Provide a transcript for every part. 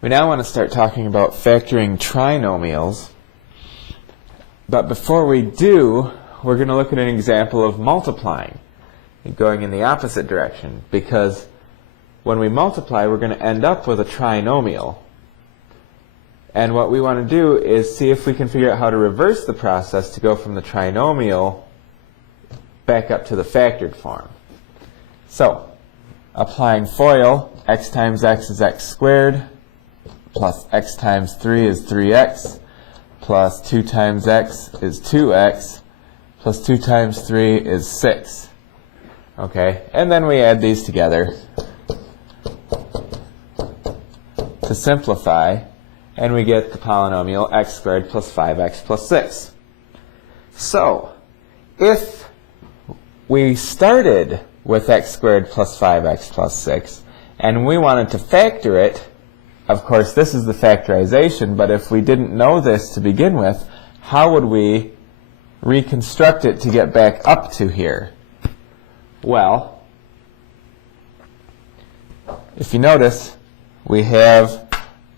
We now want to start talking about factoring trinomials. But before we do, we're going to look at an example of multiplying, going in the opposite direction, because when we multiply, we're going to end up with a trinomial. And what we want to do is see if we can figure out how to reverse the process to go from the trinomial back up to the factored form. So, applying FOIL, x times x is x squared, plus x times 3 is 3x, plus 2 times x is 2x, plus 2 times 3 is 6. Okay, and then we add these together to simplify, and we get the polynomial x squared plus 5x plus 6. So, if we started with x squared plus 5x plus 6, and we wanted to factor it, of course this is the factorization, but if we didn't know this to begin with, how would we reconstruct it to get back up to here? Well, if you notice, we have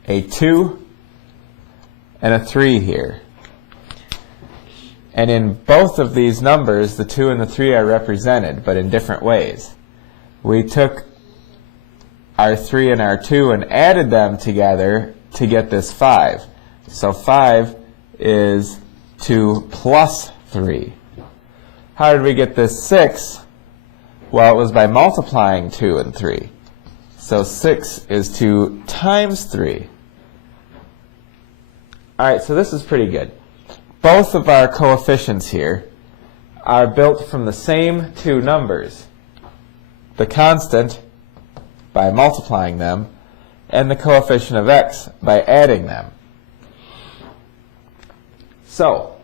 a 2 and a 3 here. And in both of these numbers, the 2 and the 3 are represented, but in different ways. We took our 3 and our 2 and added them together to get this 5. So 5 is 2 plus 3. How did we get this 6? Well, it was by multiplying 2 and 3. So 6 is 2 times 3. All right, so this is pretty good. Both of our coefficients here are built from the same two numbers. The constant by multiplying them, and the coefficient of x by adding them. So,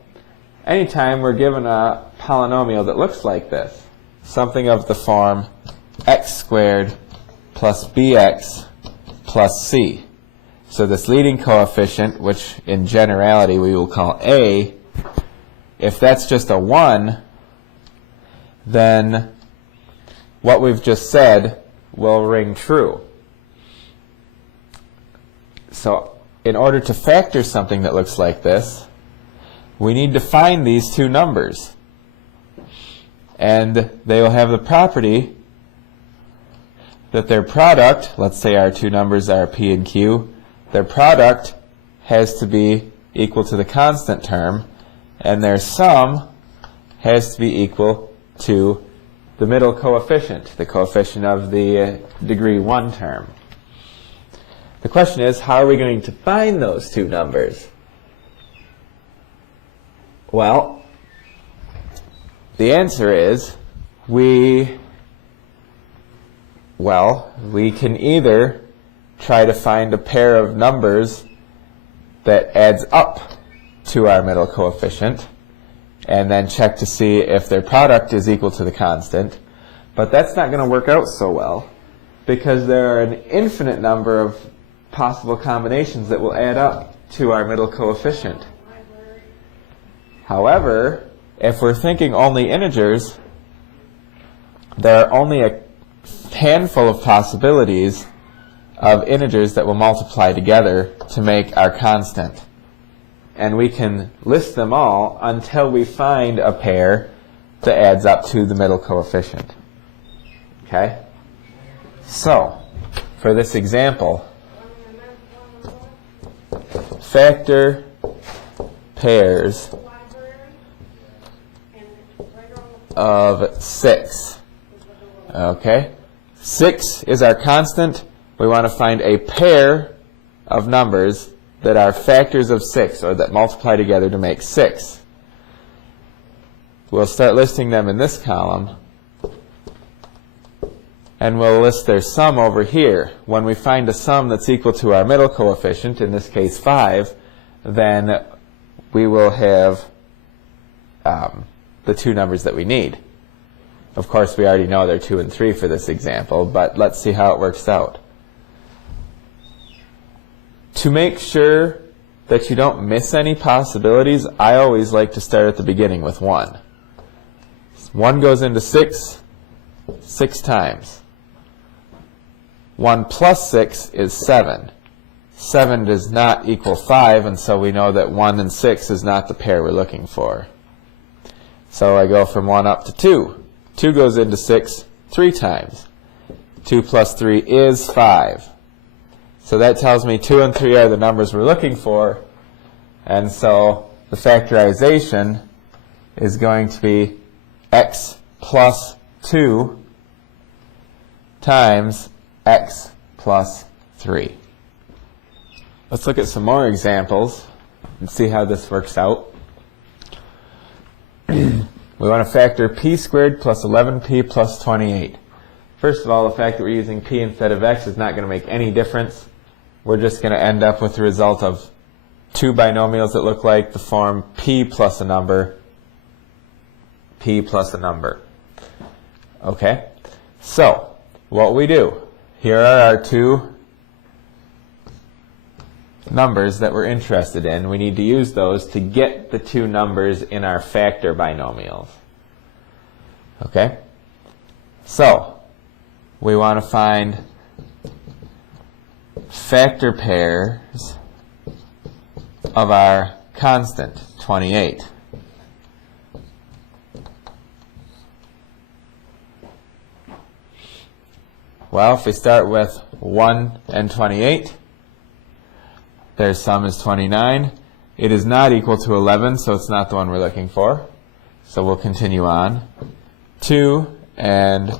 anytime we're given a polynomial that looks like this, something of the form x squared plus bx plus c. So this leading coefficient, which in generality we will call a, if that's just a 1, then what we've just said will ring true. So in order to factor something that looks like this, we need to find these two numbers. And they will have the property that their product, let's say our two numbers are p and q, their product has to be equal to the constant term, and their sum has to be equal to the middle coefficient, the coefficient of the degree 1 term. The question is, how are we going to find those two numbers? Well, the answer is we can either try to find a pair of numbers that adds up to our middle coefficient, and then check to see if their product is equal to the constant. But that's not going to work out so well, because there are an infinite number of possible combinations that will add up to our middle coefficient. However, if we're thinking only integers, there are only a handful of possibilities of integers that will multiply together to make our constant. And we can list them all until we find a pair that adds up to the middle coefficient. Okay? So, for this example, factor pairs of 6. Okay? 6 is our constant. We want to find a pair of numbers that are factors of 6, or that multiply together to make 6. We'll start listing them in this column, and we'll list their sum over here. When we find a sum that's equal to our middle coefficient, in this case 5, then we will have the two numbers that we need. Of course, we already know they're 2 and 3 for this example, but let's see how it works out. To make sure that you don't miss any possibilities, I always like to start at the beginning with 1. 1 goes into 6 times. 1 plus 6 is 7. 7 does not equal 5, and so we know that 1 and 6 is not the pair we're looking for. So I go from 1 up to 2. 2 goes into 6 3 times. 2 plus 3 is 5. So that tells me 2 and 3 are the numbers we're looking for, and so the factorization is going to be x plus 2 times x plus 3. Let's look at some more examples and see how this works out. We want to factor p squared plus 11p plus 28. First of all, the fact that we're using p instead of x is not going to make any difference. We're just going to end up with the result of two binomials that look like the form p plus a number, p plus a number. Okay? So, what we do, here are our two numbers that we're interested in. We need to use those to get the two numbers in our factor binomials. Okay? So, we want to find factor pairs of our constant, 28. Well, if we start with 1 and 28, their sum is 29. It is not equal to 11, so it's not the one we're looking for. So we'll continue on. 2 and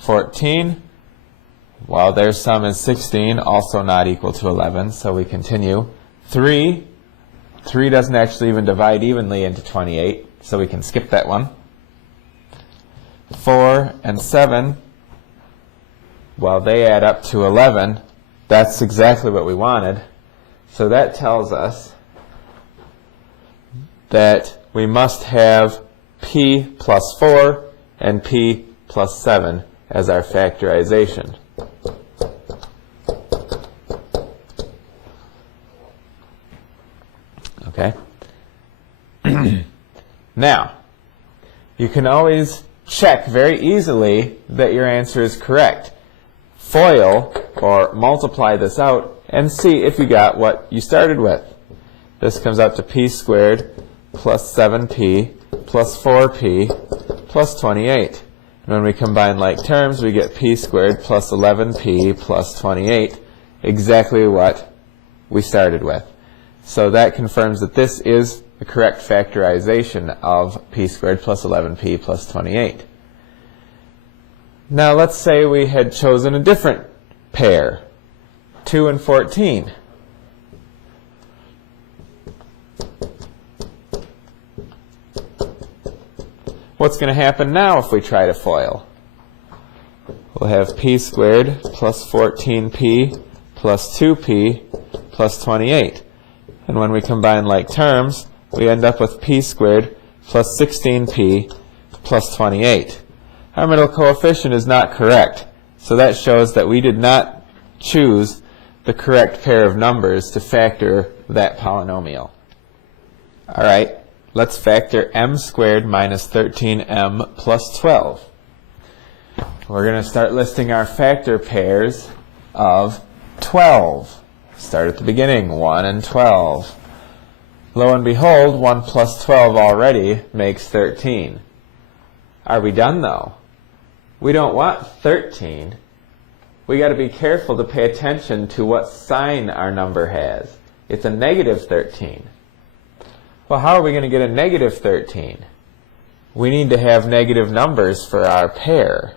14, well, their sum is 16, also not equal to 11, so we continue. 3 doesn't actually even divide evenly into 28, so we can skip that one. 4 and 7, well, they add up to 11. That's exactly what we wanted. So that tells us that we must have p plus 4 and p plus 7 as our factorization. Okay? Now, you can always check very easily that your answer is correct. FOIL, or multiply this out, and see if you got what you started with. This comes out to p squared plus 7p plus 4p plus 28. And when we combine like terms, we get p squared plus 11p plus 28, exactly what we started with. So that confirms that this is the correct factorization of p squared plus 11p plus 28. Now let's say we had chosen a different pair, 2 and 14. What's going to happen now if we try to FOIL? We'll have p squared plus 14p plus 2p plus 28. And when we combine like terms, we end up with p squared plus 16p plus 28. Our middle coefficient is not correct, so that shows that we did not choose the correct pair of numbers to factor that polynomial. All right, let's factor m squared minus 13m plus 12. We're going to start listing our factor pairs of 12. Start at the beginning, 1 and 12. Lo and behold, 1 plus 12 already makes 13. Are we done though? We don't want 13. We got to be careful to pay attention to what sign our number has. It's a negative 13. Well, how are we going to get a negative 13? We need to have negative numbers for our pair.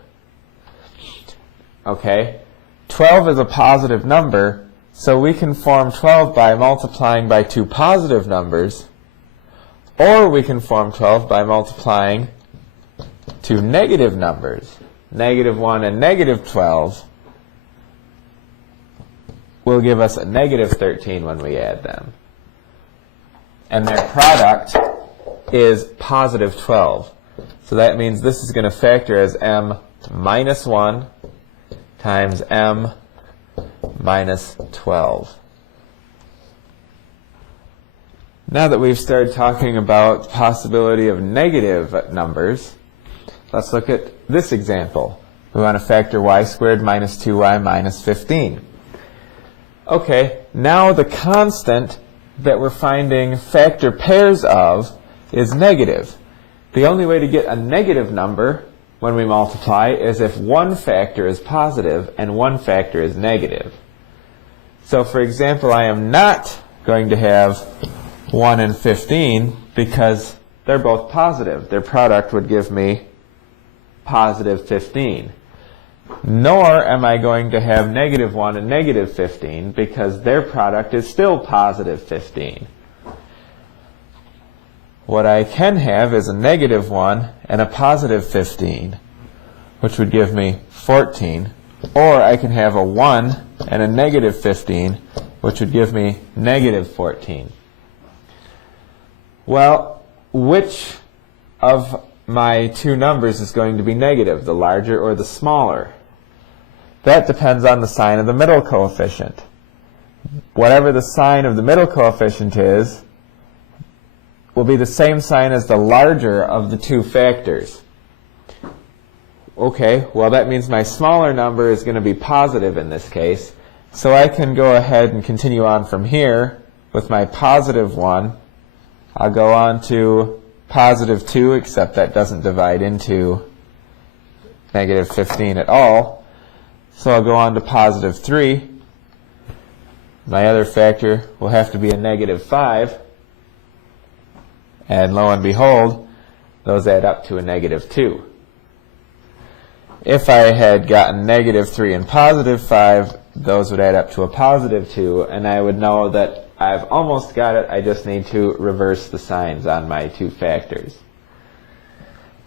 Okay? 12 is a positive number, so we can form 12 by multiplying by two positive numbers, or we can form 12 by multiplying two negative numbers. Negative 1 and negative 12 will give us a negative 13 when we add them. And their product is positive 12. So that means this is going to factor as m minus 1 times m minus 12. Now that we've started talking about the possibility of negative numbers, let's look at this example. We want to factor y squared minus 2y minus 15. Okay, now the constant that we're finding factor pairs of is negative. The only way to get a negative number when we multiply is if one factor is positive and one factor is negative. So for example, I am not going to have 1 and 15 because they're both positive. Their product would give me positive 15. Nor am I going to have negative 1 and negative 15 because their product is still positive 15. What I can have is a negative 1 and a positive 15, which would give me 14. Or I can have a 1 and a negative 15, which would give me negative 14. Well, which of my two numbers is going to be negative, the larger or the smaller? That depends on the sign of the middle coefficient. Whatever the sign of the middle coefficient is, will be the same sign as the larger of the two factors. Okay, well that means my smaller number is going to be positive in this case. So I can go ahead and continue on from here with my positive 1. I'll go on to positive 2, except that doesn't divide into negative 15 at all. So I'll go on to positive 3. My other factor will have to be a negative 5. And lo and behold, those add up to a negative 2. If I had gotten negative 3 and positive 5, those would add up to a positive 2, and I would know that I've almost got it. I just need to reverse the signs on my two factors.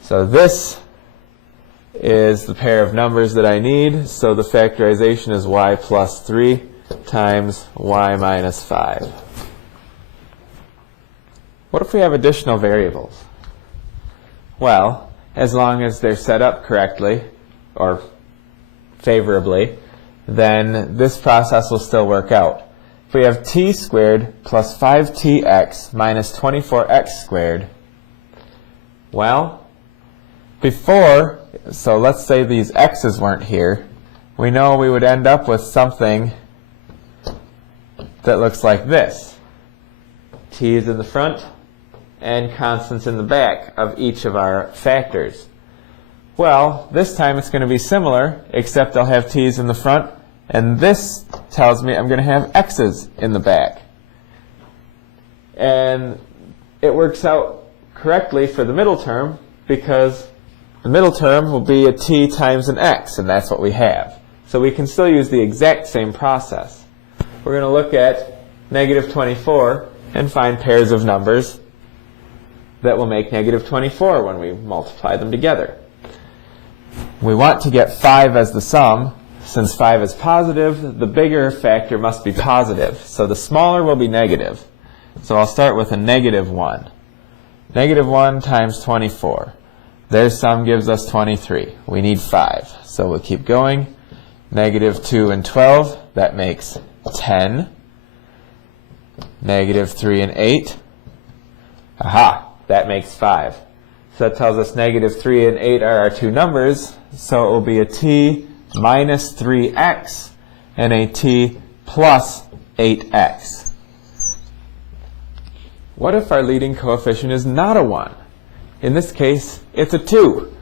So this is the pair of numbers that I need. So the factorization is y plus 3 times y minus 5. What if we have additional variables? Well, as long as they're set up correctly or favorably, then this process will still work out. If we have t squared plus 5tx minus 24x squared, well, before, so let's say these x's weren't here, we know we would end up with something that looks like this. T is in the front and constants in the back of each of our factors. Well, this time it's going to be similar, except I'll have t's in the front, and this tells me I'm going to have x's in the back. And it works out correctly for the middle term, because the middle term will be a t times an x, and that's what we have. So we can still use the exact same process. We're going to look at negative 24 and find pairs of numbers that will make negative 24 when we multiply them together. We want to get 5 as the sum. Since 5 is positive, the bigger factor must be positive. So the smaller will be negative. So I'll start with a negative 1. Negative 1 times 24. Their sum gives us 23. We need 5. So we'll keep going. Negative 2 and 12, that makes 10. Negative 3 and 8. Aha! That makes 5. So that tells us negative 3 and 8 are our two numbers. So it will be a t minus 3x and a t plus 8x. What if our leading coefficient is not a 1? In this case, it's a 2.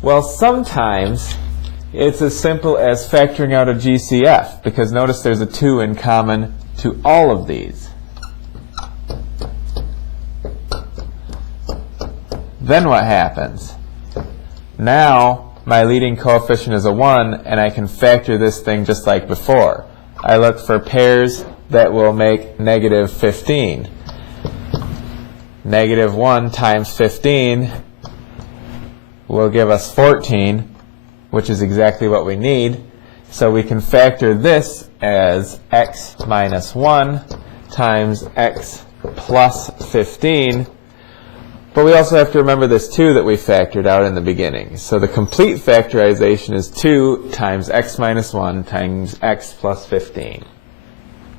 Well, sometimes it's as simple as factoring out a GCF, because notice there's a 2 in common to all of these. Then what happens? Now my leading coefficient is a 1, and I can factor this thing just like before. I look for pairs that will make negative 15. Negative 1 times 15 will give us 14, which is exactly what we need. So we can factor this as x minus 1 times x plus 15. But we also have to remember this 2 that we factored out in the beginning. So the complete factorization is 2 times x minus 1 times x plus 15.